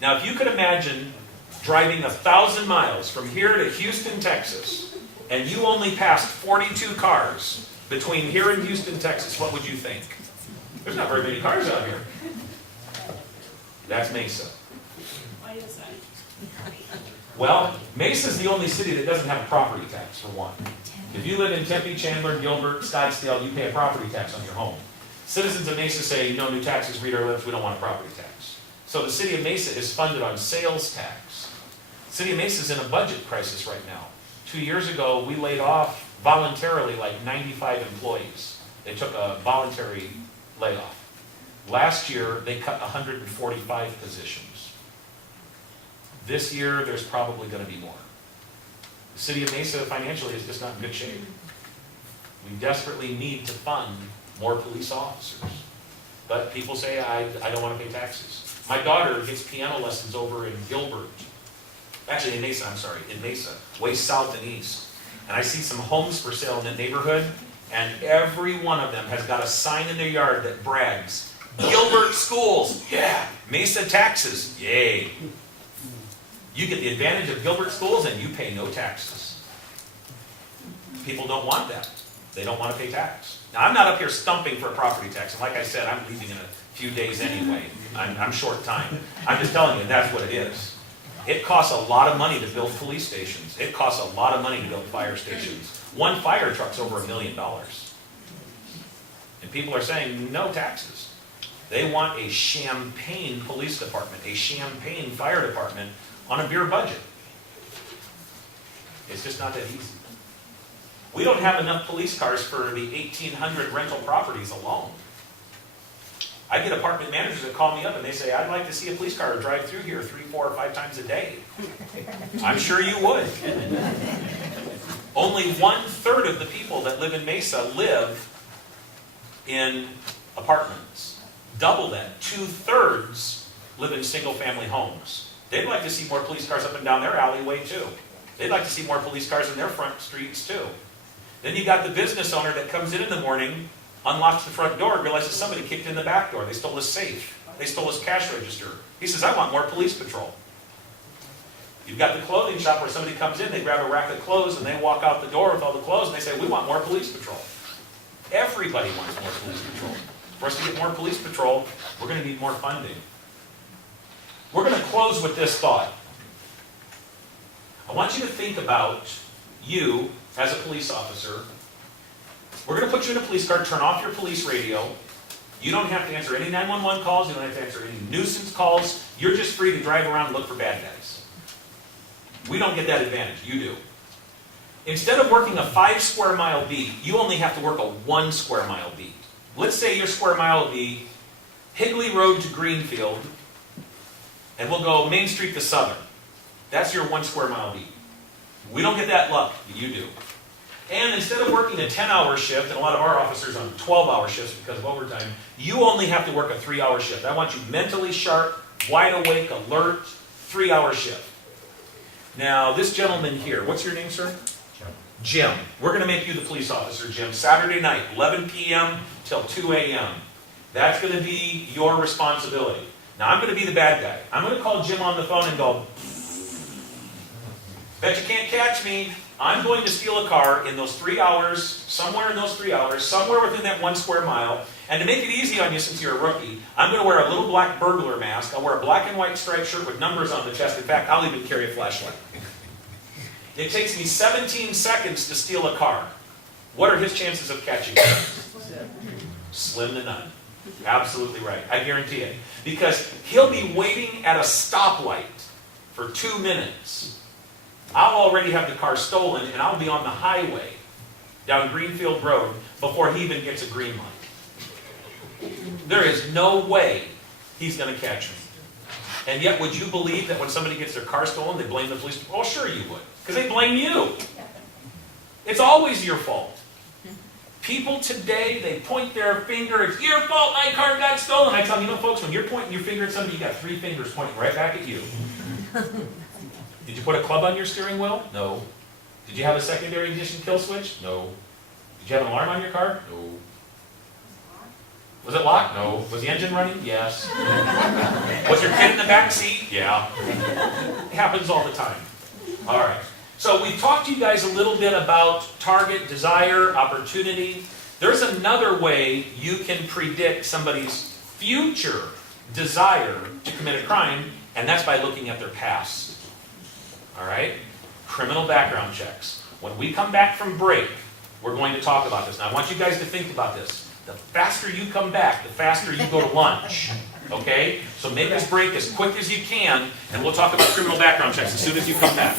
Now, if you could imagine driving 1,000 miles from here to Houston, Texas, and you only passed 42 cars between here and Houston, Texas, what would you think? There's not very many cars out here. That's Mesa. Why is that? Well, Mesa's the only city that doesn't have a property tax, for one. If you live in Tempe, Chandler, Gilbert, Scottsdale, you pay a property tax on your home. Citizens of Mesa say, no new taxes, read our lips, we don't want a property tax. So the city of Mesa is funded on sales tax. The city of Mesa is in a budget crisis right now. 2 years ago, we laid off voluntarily like 95 employees. They took a voluntary layoff. Last year, they cut 145 positions. This year, there's probably going to be more. The city of Mesa financially is just not in good shape. We desperately need to fund more police officers. But people say, I don't want to pay taxes. My daughter gets piano lessons over in Gilbert. Actually, in Mesa, I'm sorry, in Mesa, way south and east. And I see some homes for sale in the neighborhood, and every one of them has got a sign in their yard that brags, Gilbert schools, yeah. Mesa taxes, yay. You get the advantage of Gilbert schools and you pay no taxes. People don't want that. They don't want to pay tax. Now, I'm not up here stumping for a property tax, and like I said, I'm leaving in a few days anyway. I'm short time. I'm just telling you, that's what it is. It costs a lot of money to build police stations. It costs a lot of money to build fire stations. One fire truck's over $1 million. And people are saying, no taxes. They want a Champaign police department, a Champaign fire department on a beer budget. It's just not that easy. We don't have enough police cars for the 1,800 rental properties alone. I get apartment managers that call me up and they say, I'd like to see a police car drive through here 3, 4, or 5 times a day. I'm sure you would. Only 1/3 of the people that live in Mesa live in apartments. Double that. 2/3 live in single-family homes. They'd like to see more police cars up and down their alleyway too. They'd like to see more police cars in their front streets too. Then you got the business owner that comes in the morning, unlocks the front door, realizes somebody kicked in the back door. They stole his safe. They stole his cash register. He says, I want more police patrol. You've got the clothing shop where somebody comes in, they grab a rack of clothes, and they walk out the door with all the clothes, and they say, we want more police patrol. Everybody wants more police patrol. For us to get more police patrol, we're going to need more funding. We're going to close with this thought. I want you to think about you as a police officer. We're going to put you in a police car, turn off your police radio. You don't have to answer any 911 calls. You don't have to answer any nuisance calls. You're just free to drive around and look for bad guys. We don't get that advantage. You do. Instead of working a 5 square mile beat, you only have to work a 1 square mile beat. Let's say your square mile will be Higley Road to Greenfield, and we'll go Main Street to Southern. That's your 1 square mile beat. We don't get that luck. You do. And instead of working a 10-hour shift, and a lot of our officers on 12-hour shifts because of overtime, you only have to work a 3-hour shift. I want you mentally sharp, wide awake, alert, 3-hour shift. Now, this gentleman here, what's your name, sir? Jim. We're going to make you the police officer, Jim. Saturday night, 11 p.m. till 2 a.m. That's going to be your responsibility. Now, I'm going to be the bad guy. I'm going to call Jim on the phone and go, bet you can't catch me. I'm going to steal a car in those 3 hours, somewhere in those 3 hours, somewhere within that 1 square mile. And to make it easy on you since you're a rookie, I'm going to wear a little black burglar mask. I'll wear a black and white striped shirt with numbers on the chest. In fact, I'll even carry a flashlight. It takes me 17 seconds to steal a car. What are his chances of catching me? Slim to none. Absolutely right. I guarantee it. Because he'll be waiting at a stoplight for 2 minutes. I'll already have the car stolen, and I'll be on the highway down Greenfield Road before he even gets a green light. There is no way he's going to catch me. And yet, would you believe that when somebody gets their car stolen, they blame the police? Oh, sure you would. Because they blame you. It's always your fault. People today, they point their finger, it's your fault my car got stolen. I tell them, you know, folks, when you're pointing your finger at somebody, you got 3 fingers pointing right back at you. Did you put a club on your steering wheel? No. Did you have a secondary ignition kill switch? No. Did you have an alarm on your car? No. Was it locked? No. Was the engine running? Yes. Was your kid in the back seat? Yeah. It happens all the time. All right. So we talked to you guys a little bit about target, desire, opportunity. There's another way you can predict somebody's future desire to commit a crime, and that's by looking at their past. All right? Criminal background checks. When we come back from break, we're going to talk about this. Now, I want you guys to think about this. The faster you come back, the faster you go to lunch. Okay? So make this break as quick as you can, and we'll talk about criminal background checks as soon as you come back.